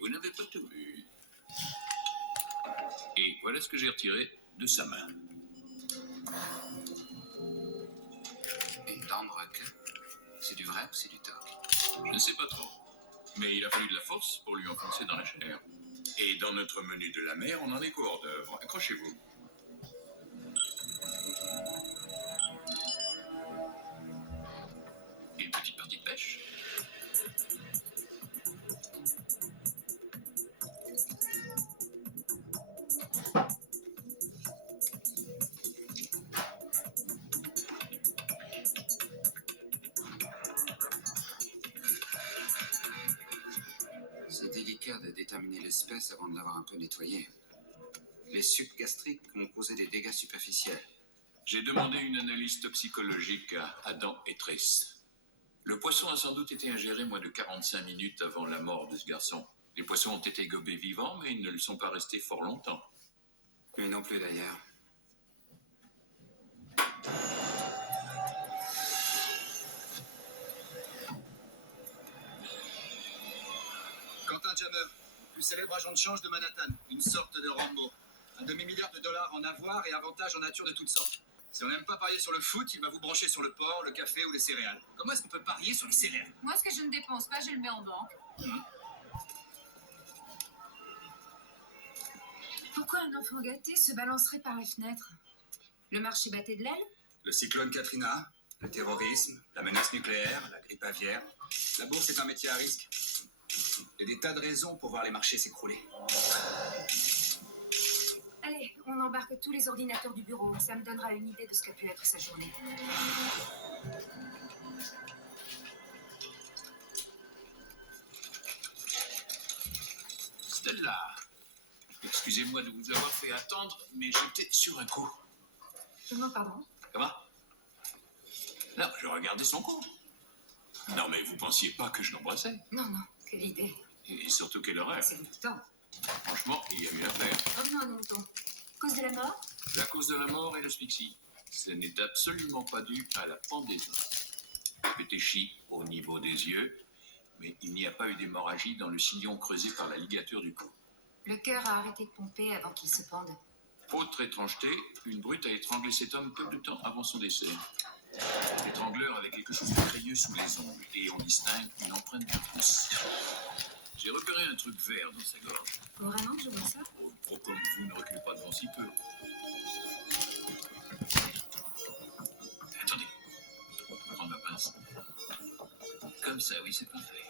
Oui, vous n'avez pas tout vu. Et voilà ce que j'ai retiré de sa main. Une dent de requin. C'est du vrai ou c'est du toc? Je ne sais pas trop. Mais il a fallu de la force pour lui enfoncer dans la chair. Et dans notre menu de la mer, on en est qu'au hors d'œuvre. Accrochez-vous. Une petite partie de pêche. C'est délicat de déterminer l'espèce avant de l'avoir un peu nettoyée. Les sucs gastriques ont causé des dégâts superficiels. J'ai demandé une analyse toxicologique à Adam et Triss. Le poisson a sans doute été ingéré moins de 45 minutes avant la mort de ce garçon. Les poissons ont été gobés vivants, mais ils ne le sont pas restés fort longtemps. Lui non plus d'ailleurs. Quentin Jammer, plus célèbre agent de change de Manhattan, une sorte de Rambo. $1 demi-milliard en avoirs et avantages en nature de toutes sortes. Si on n'aime pas parier sur le foot, il va vous brancher sur le porc, le café ou les céréales. Comment est-ce qu'on peut parier sur les céréales? Moi, ce que je ne dépense pas, je le mets en banque. Pourquoi un enfant gâté se balancerait par les fenêtres? Le marché battait de l'aile? Le cyclone Katrina, le terrorisme, la menace nucléaire, la grippe aviaire. La bourse est un métier à risque. Il y a des tas de raisons pour voir les marchés s'écrouler. Allez, on embarque tous les ordinateurs du bureau. Ça me donnera une idée de ce qu'a pu être sa journée. Stella, excusez-moi de vous avoir fait attendre, mais j'étais sur un coup. Non, pardon. Ça va? Non, je regardais son cou. Non, mais vous pensiez pas que je l'embrassais? Non, non, quelle idée. Et surtout quelle horreur. C'est le temps. Franchement, il y a eu affaire. Revenons à nos moutons. Cause de la mort? La cause de la mort est l'asphyxie. Ce n'est absolument pas dû à la pendaison. Pétéchie au niveau des yeux, mais il n'y a pas eu d'hémorragie dans le sillon creusé par la ligature du cou. Le cœur a arrêté de pomper avant qu'il se pende. Autre étrangeté, une brute a étranglé cet homme peu de temps avant son décès. L'étrangleur avait quelque chose de crayeux sous les ongles et on distingue une empreinte de pouce. J'ai repéré un truc vert dans sa gorge. Faut vraiment que je vois ça? Oh, trop comme vous, ne reculez pas devant si peu. Attendez, on peut prendre ma pince. Comme ça, oui, c'est parfait.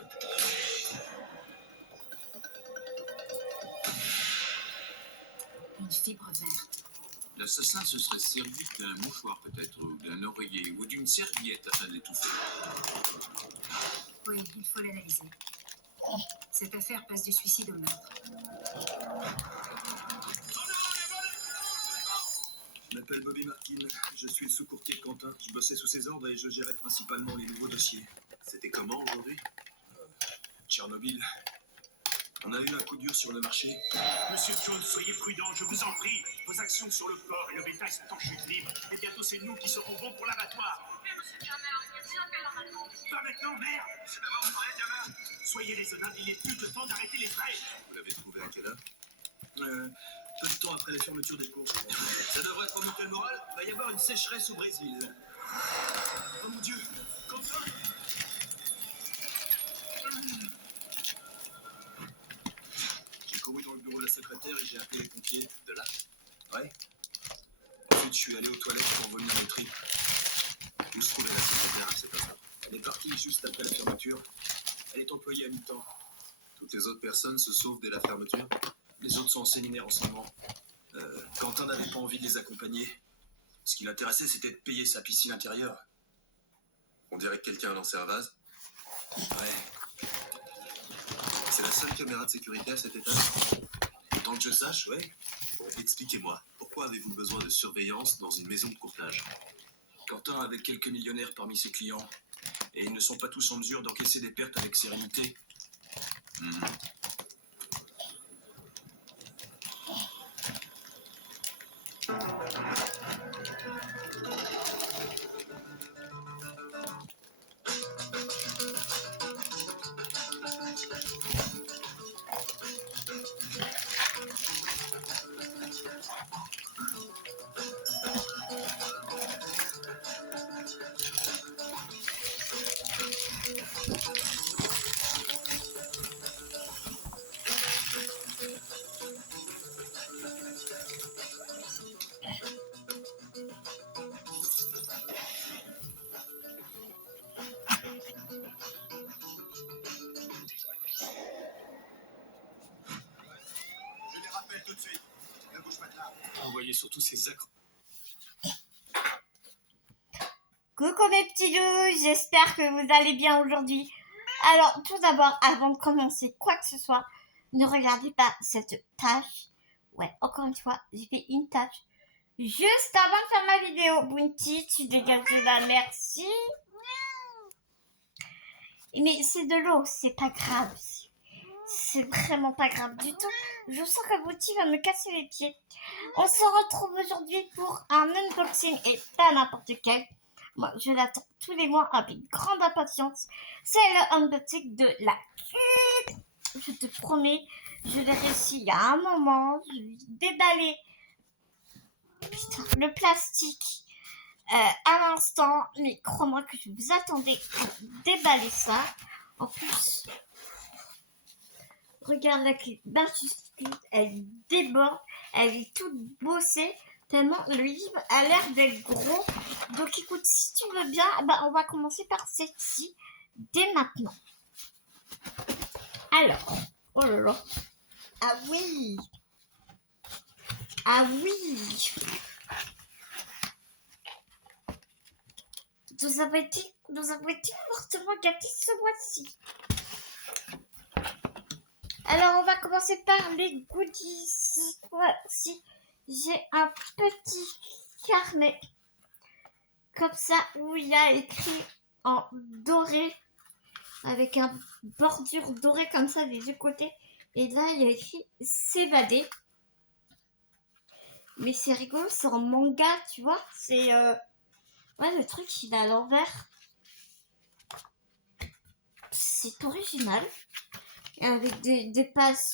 Une fibre verte. L'assassin se serait servi d'un mouchoir peut-être, ou d'un oreiller, ou d'une serviette afin d'étouffer. Oui, il faut l'analyser. Cette affaire passe du suicide au meurtre. Je m'appelle Bobby Martin, je suis le sous-courtier de Quentin. Je bossais sous ses ordres et je gérais principalement les nouveaux dossiers. C'était comment aujourd'hui? Tchernobyl. On a eu un coup dur sur le marché. Monsieur Jones, soyez prudent, je vous en prie. Vos actions sur le port et le bétail sont en chute libre. Et bientôt, c'est nous qui serons bons pour l'abattoir. Mais monsieur Jammer, il y a des appels en attente. Pas maintenant, merde. C'est d'abord vous parlez, Jammer. Soyez raisonnable, il n'est plus de temps d'arrêter les frais. Vous l'avez trouvé à quelle heure? Peu de temps après la fermeture des cours. Ça devrait te remonter le moral. Il va y avoir une sécheresse au Brésil. Oh mon Dieu, Quentin! J'ai couru dans le bureau de la secrétaire et j'ai appelé les pompiers. De là? Ouais. Ensuite, je suis allé aux toilettes pour venir mes tripes. Où se trouvait la secrétaire à cette heure? Elle est partie juste après la fermeture. Elle est employée à mi-temps. Toutes les autres personnes se sauvent dès la fermeture? Les autres sont en séminaire en ce moment. Quentin n'avait pas envie de les accompagner. Ce qui l'intéressait, c'était de payer sa piscine intérieure. On dirait que quelqu'un a lancé un vase. Ouais. C'est la seule caméra de sécurité à cet étage? Tant que je sache, ouais. Bon, expliquez-moi, pourquoi avez-vous besoin de surveillance dans une maison de courtage? Quentin avait quelques millionnaires parmi ses clients. Et ils ne sont pas tous en mesure d'encaisser des pertes avec sérénité. surtout ses accrocs. Coucou mes petits loups, j'espère que vous allez bien aujourd'hui. Alors tout d'abord, avant de commencer quoi que ce soit, ne regardez pas cette tâche. Ouais, encore une fois, j'ai fait une tâche juste avant de faire ma vidéo. Bounty, tu dégages de là, merci. Mais c'est de l'eau, c'est pas grave. C'est vraiment pas grave du tout. Je sens que Bounty va me casser les pieds. On se retrouve aujourd'hui pour un unboxing et pas n'importe quel. Moi, je l'attends tous les mois avec grande impatience. C'est le unboxing de la cube. Je te promets, je l'ai réussi il y a un moment. Je vais déballer le plastique à l'instant. Mais crois-moi que je vous attendais pour déballer ça. En plus, regarde la cube majuscule. Elle déborde. Elle est toute bossée. Tellement le livre a l'air d'être gros. Donc écoute, si tu veux bien, on va commencer par celle-ci dès maintenant. Alors, oh là là. Ah oui. Ah oui. Nous avons été fortement gâtés ce mois-ci. Alors, on va commencer par les goodies. Voici. J'ai un petit carnet comme ça où il y a écrit en doré avec un bordure dorée comme ça des deux côtés. Et là, il y a écrit s'évader. Mais c'est rigolo, c'est en manga, tu vois. C'est ouais, le truc il est à l'envers. C'est original. Et avec des pages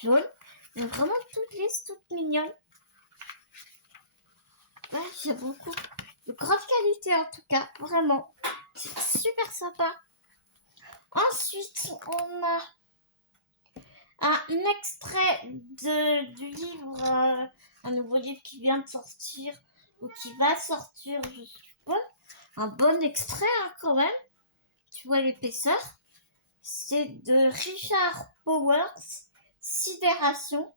jaunes. Mais vraiment toutes lisses, toutes mignonnes. Ouais, j'aime beaucoup. De grande qualité en tout cas, vraiment. C'est super sympa. Ensuite, on a un extrait du livre, un nouveau livre qui vient de sortir, ou qui va sortir, je suppose. Un bon extrait hein, quand même. Tu vois l'épaisseur. C'est de Richard Powers, Sidération,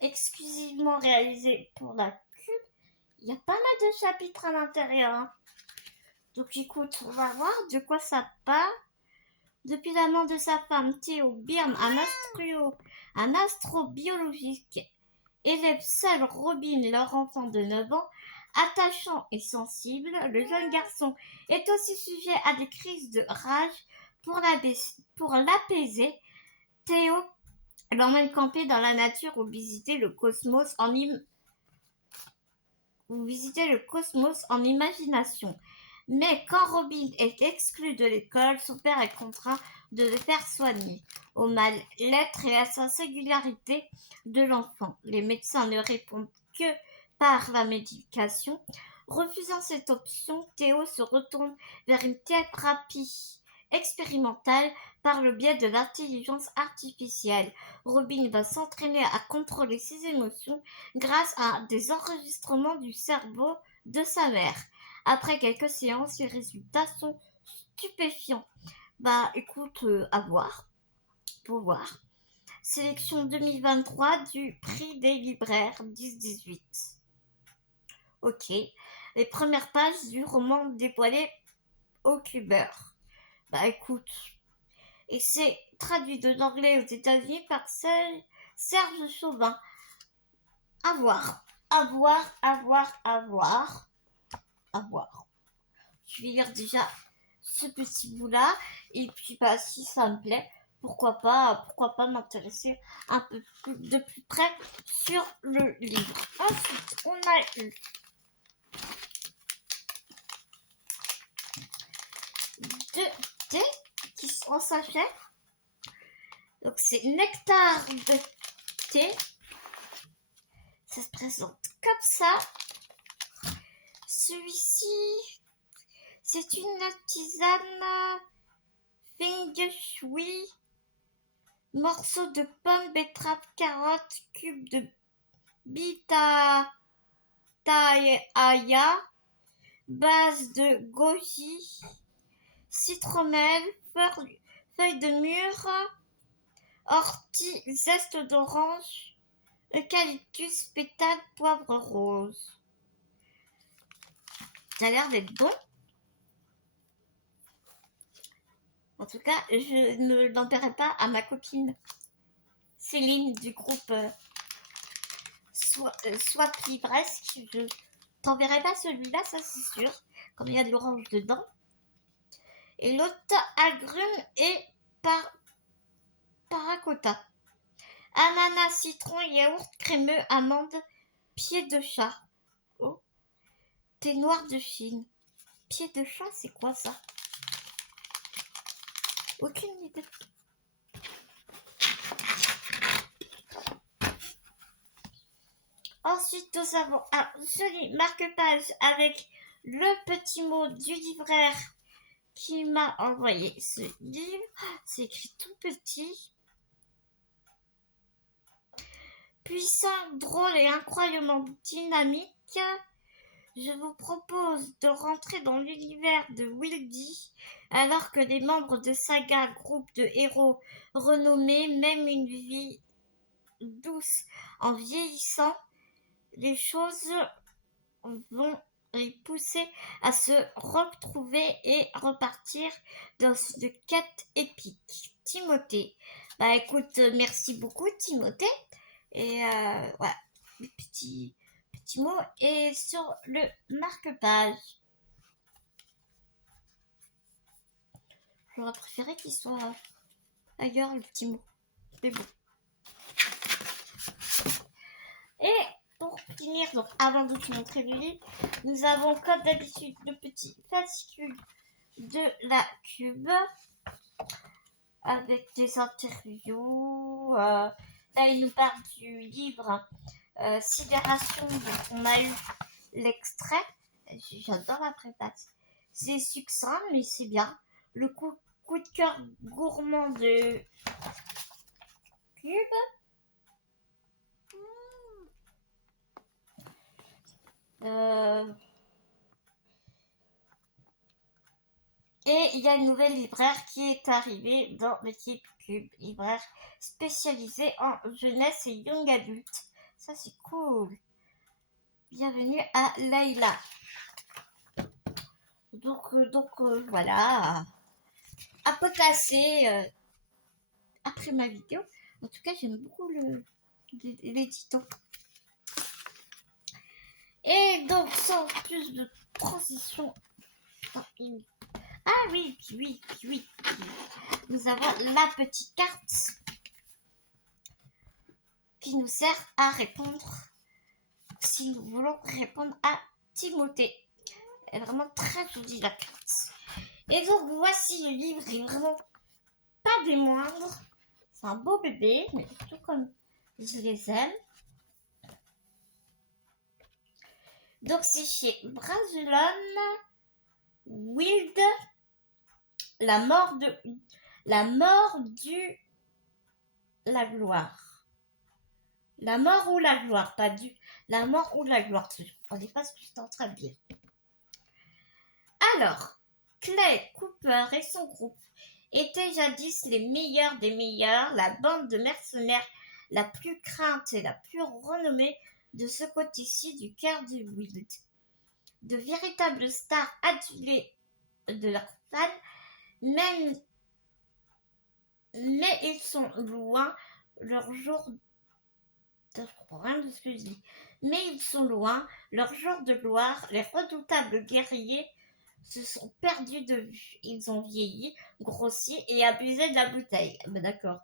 exclusivement réalisé pour la cube. Il y a pas mal de chapitres à l'intérieur. Hein. Donc écoute, on va voir de quoi ça parle. Depuis la mort de sa femme, Théo Byrne, un astrobiologiste, élève seul Robin, leur enfant de 9 ans. Attachant et sensible, le jeune garçon est aussi sujet à des crises de rage. Pour l'apaiser, Théo l'emmène camper dans la nature ou visiter le cosmos en imagination. Mais quand Robin est exclu de l'école, son père est contraint de le faire soigner. Au mal-être et à sa singularité de l'enfant, les médecins ne répondent que par la médication. Refusant cette option, Théo se retourne vers une thérapie expérimentale par le biais de l'intelligence artificielle. Robin va s'entraîner à contrôler ses émotions grâce à des enregistrements du cerveau de sa mère. Après quelques séances, les résultats sont stupéfiants. Écoute, à voir. Pour voir. Sélection 2023 du prix des libraires 10-18. Ok. Les premières pages du roman dévoilé au cubeur. Écoute. Et c'est traduit de l'anglais aux États-Unis par Serge Chauvin. À voir. À voir, à voir, à voir. À voir. Je vais lire déjà ce petit bout-là. Et puis, si ça me plaît, pourquoi pas m'intéresser un peu de plus près sur le livre. Ensuite, on a eu deux thés qui sont en sachet. Donc, c'est nectar de thé. Ça se présente comme ça. Celui-ci, c'est une tisane fine de choux, morceaux de pommes, betteraves, carottes, cubes de pitahaya, base de goji, citronnelle, feuilles de mûre, ortie, zeste d'orange, Eucalyptus, pétale, poivre rose. Ça a l'air d'être bon. En tout cas, je ne l'enverrai pas à ma copine Céline du groupe Swap Livresque. Je t'enverrai pas celui-là, ça c'est sûr, comme il y a de l'orange dedans. Et l'autre, agrumes et paracotta. Ananas, citron, yaourt crémeux, amande, pied de chat. Oh, thé noir de Chine. Pied de chat, c'est quoi ça? Aucune idée. Ensuite, nous avons un joli marque-page avec le petit mot du libraire qui m'a envoyé ce livre. C'est écrit tout petit. Puissant, drôle et incroyablement dynamique, je vous propose de rentrer dans l'univers de Wildy alors que les membres de Saga, groupe de héros renommés, mènent une vie douce en vieillissant. Les choses vont les pousser à se retrouver et repartir dans une quête épique. Timothée. Bah écoute, merci beaucoup Timothée. Et voilà, le petit mot est sur le marque-page. J'aurais préféré qu'il soit ailleurs le petit mot. Mais bon. Et pour finir, donc avant de te montrer le livre, nous avons comme d'habitude le petit fascicule de la Cube avec des interviews. Là, il nous parle du livre Sidération dont on a eu l'extrait. J'adore la préface. C'est succinct, mais c'est bien. Le coup de cœur gourmand de Cube. Et il y a une nouvelle libraire qui est arrivée dans l'équipe Cube, libraire spécialisée en jeunesse et young adulte. Ça c'est cool. Bienvenue à Layla. Donc voilà. À potasser après ma vidéo. En tout cas, j'aime beaucoup l'édito. Et donc, sans plus de transition. Ah oui. Nous avons la petite carte qui nous sert à répondre si nous voulons répondre à Timothée. Elle est vraiment très jolie la carte. Et donc voici le livre, il est vraiment pas des moindres. C'est un beau bébé, mais tout comme je les aime. Donc c'est chez Bragelonne Wild, la mort ou la gloire, pas du la mort ou la gloire. Je ne comprenais pas ce que j'étais en train de dire. Alors, Clay Cooper et son groupe étaient jadis les meilleurs des meilleurs, la bande de mercenaires la plus crainte et la plus renommée de ce côté-ci du cœur du Wild. De véritables stars adulées de leurs fans, mais ils sont loin leur jour de... Je comprends rien de ce que je dis. Mais ils sont loin leur jour de gloire. Les redoutables guerriers se sont perdus de vue. Ils ont vieilli, grossi et abusé de la bouteille. Ben d'accord.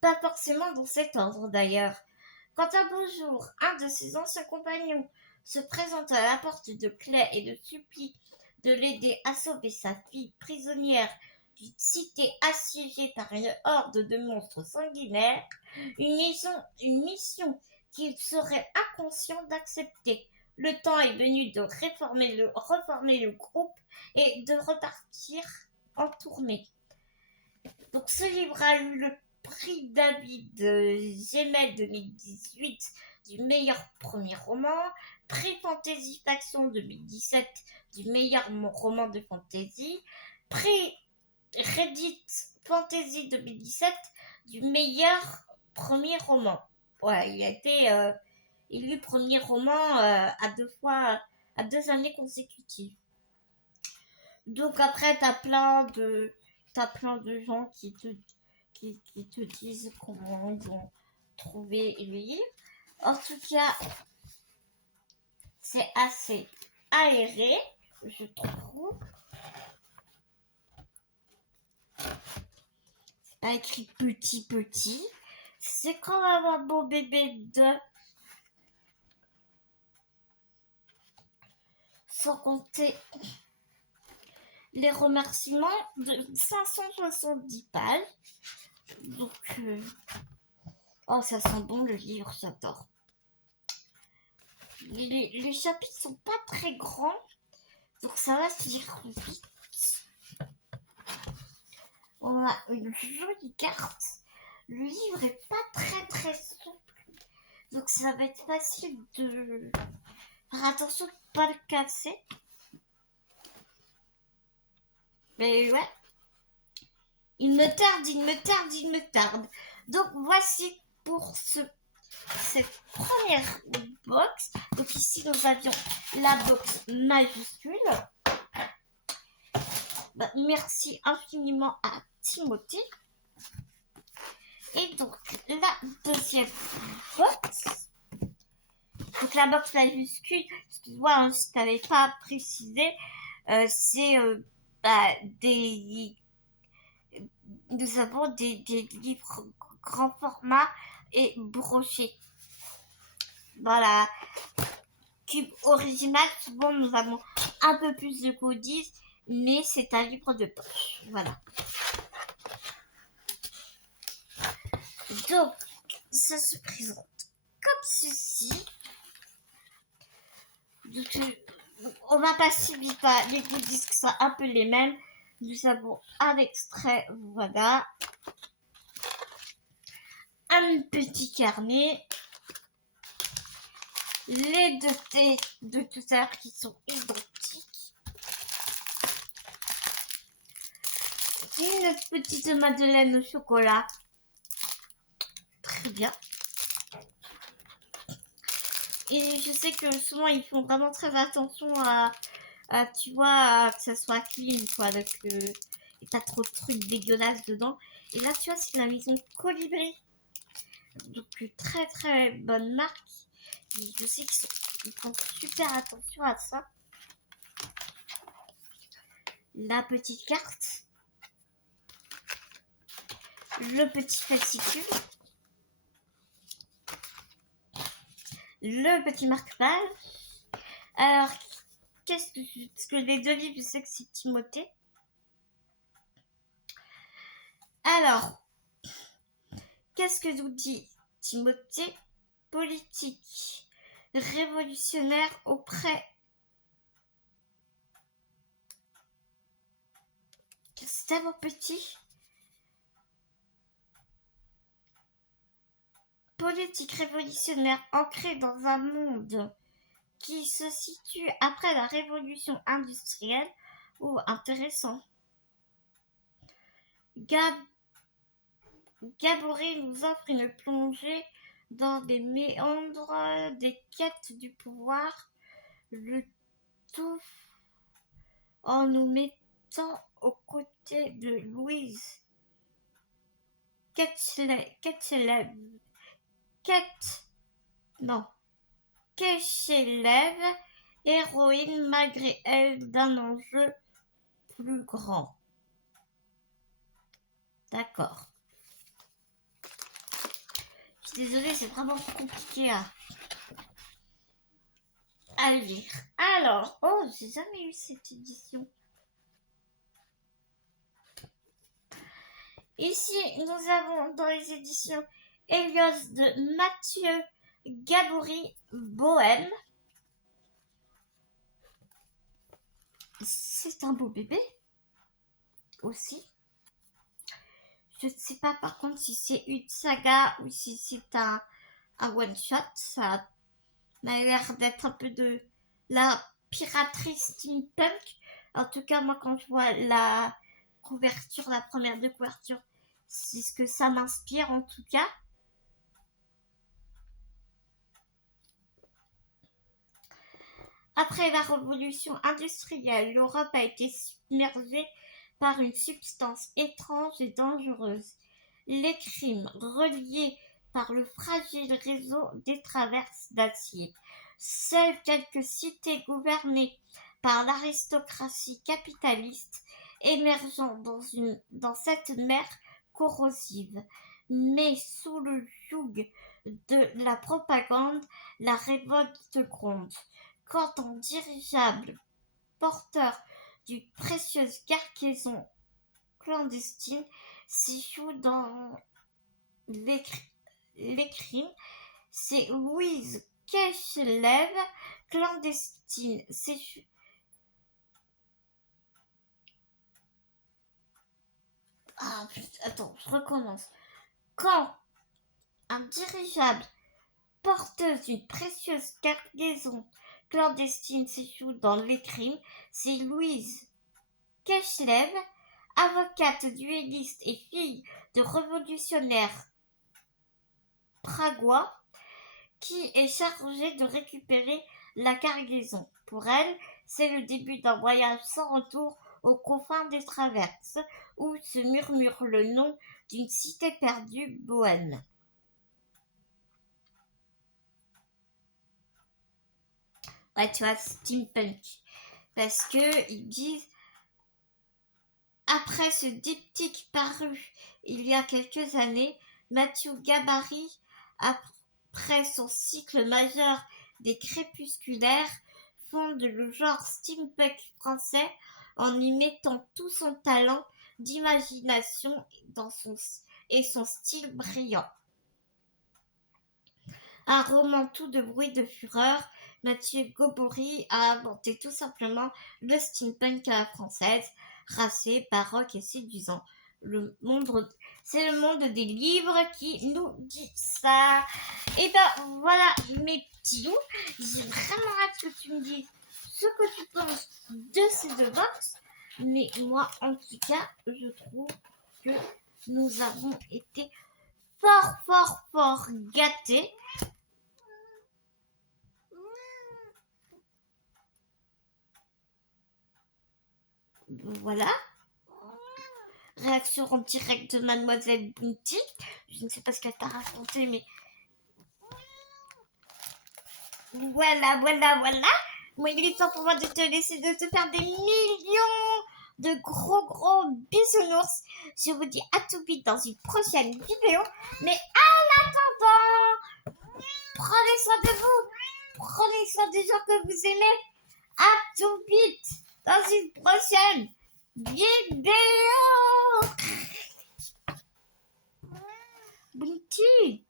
Pas forcément dans cet ordre d'ailleurs. Quand un beau jour, un de ses anciens compagnons se présente à la porte de Clay et le supplie de l'aider à sauver sa fille prisonnière d'une cité assiégée par une horde de monstres sanguinaires, une mission qu'il serait inconscient d'accepter. Le temps est venu de reformer le groupe et de repartir en tournée. Donc ce livre a eu le prix David Gémet 2018 du meilleur premier roman, prix Fantasy Faction 2017 du meilleur roman de fantasy, prix Reddit Fantasy 2017 du meilleur premier roman. Ouais, il a été élu premier roman à 2 années consécutives. Donc après, t'as plein de gens qui te disent comment ils ont trouvé le livre. En tout cas, c'est assez aéré, je trouve. C'est pas écrit petit. C'est quand même un beau bébé de... Sans compter les remerciements de 570 pages. Donc, oh, ça sent bon le livre, j'adore. Les chapitres sont pas très grands, donc ça va se lire vite. On a une jolie carte. Le livre est pas très souple, donc ça va être facile de faire attention de pas le casser. Mais ouais, il me tarde. Donc voici pour cette première box. Donc ici nous avions la box majuscule. Bah, merci infiniment à Timothée. Et donc la deuxième box. Donc la box majuscule, excuse-moi hein, si tu n'avais pas précisé, c'est nous avons des livres grand format et brochés. Dans la cube originale, souvent nous avons un peu plus de goodies, mais c'est un livre de poche. Voilà. Donc, ça se présente comme ceci. Donc, on va passer vite à les goodies qui sont un peu les mêmes. Nous avons un extrait, voilà. Un petit carnet. Les deux thés de tout à l'heure qui sont identiques. Une petite madeleine au chocolat. Très bien. Et je sais que souvent ils font vraiment très attention à tu vois, que ça soit clean, quoi, donc et pas trop de trucs dégueulasses dedans. Et là, tu vois, c'est la maison Colibri. Donc, très bonne marque. Et je sais qu'ils font super attention à ça. La petite carte. Le petit fascicule. Le petit marque-page. Alors, parce que les deux livres, je sais que c'est Timothée. Alors, qu'est-ce que nous dit Timothée? Politique, révolutionnaire auprès. C'est tellement petit. Politique révolutionnaire ancrée dans un monde qui se situe après la révolution industrielle. Oh, intéressant. Gabory nous offre une plongée dans les méandres des quêtes du pouvoir, le tout en nous mettant aux côtés de Louise Keshelev, héroïne malgré elle d'un enjeu plus grand. D'accord. Je suis désolée, c'est vraiment compliqué à lire. Alors, oh, j'ai jamais eu cette édition. Ici, nous avons dans les éditions Hélios de Mathieu Gabory, Bohème. C'est un beau bébé aussi. Je ne sais pas par contre si c'est une saga ou si c'est un one-shot. Ça m'a l'air d'être un peu de la piraterie steampunk. En tout cas, moi quand je vois la couverture, la première de couverture, c'est ce que ça m'inspire en tout cas. Après la révolution industrielle, l'Europe a été submergée par une substance étrange et dangereuse, l'écrime, reliée par le fragile réseau des traverses d'acier. Seules quelques cités gouvernées par l'aristocratie capitaliste émergeant dans cette mer corrosive. Mais sous le joug de la propagande, la révolte gronde. Quand un dirigeable porteur d'une précieuse cargaison clandestine s'échoue dans l'écrime, c'est Louise Keshlev, clandestine s'échoue. Ah putain, attends, je recommence. Quand un dirigeable porteuse d'une précieuse cargaison clandestine s'échoue dans l'écrime, c'est Louise Keshlev, avocate duelliste et fille de révolutionnaires pragois, qui est chargée de récupérer la cargaison. Pour elle, c'est le début d'un voyage sans retour aux confins des traverses, où se murmure le nom d'une cité perdue bohème. Ouais, tu vois, steampunk. Parce que ils disent, après ce diptyque paru il y a quelques années, Mathieu Gabarri, après son cycle majeur des crépusculaires, fonde le genre steampunk français en y mettant tout son talent d'imagination et son style brillant. Un roman tout de bruit de fureur, Mathieu Gabarri a inventé tout simplement le steampunk à la française, racé, baroque et séduisant. C'est le monde des livres qui nous dit ça. Et ben voilà mes petits loups, j'ai vraiment hâte que tu me dises ce que tu penses de ces deux box. Mais moi en tout cas, je trouve que nous avons été fort gâtés. Voilà. Réaction en direct de Mademoiselle Bounty. Je ne sais pas ce qu'elle t'a raconté, mais... Voilà. Moi, il est temps pour moi de te laisser, de te faire des millions de gros bisounours. Je vous dis à tout vite dans une prochaine vidéo. Mais en attendant, prenez soin de vous. Prenez soin des gens que vous aimez. À tout vite dans une prochaine vidéo. Bounty,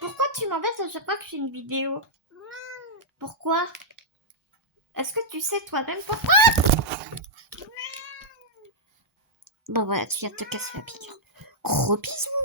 pourquoi tu m'embêtes à chaque fois que je fais une vidéo? Pourquoi? Est-ce que tu sais toi-même pourquoi? Bon voilà, tu viens de te casser la piqûre. Gros bisous.